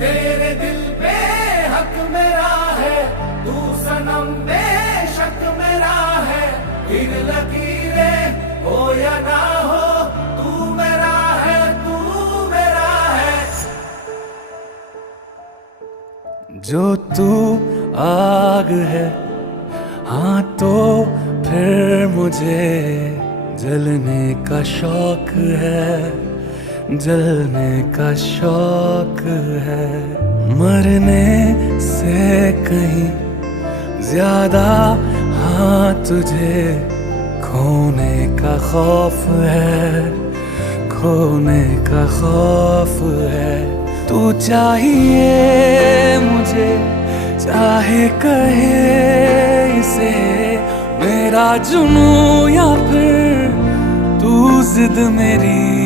तेरे दिल पे हक मेरा है, तू सनम बेशक मेरा है। फिर लकीरें हो या ना हो, तू मेरा है, तू मेरा है। जो तू आग है, हाँ तो फिर मुझे जलने का शौक है, जलने का शौक है। मरने से कहीं ज्यादा हाँ तुझे खोने का खौफ है, खोने का खौफ है। तू चाहिए मुझे, चाहे कहे इसे मेरा जुनून या फिर तू जिद मेरी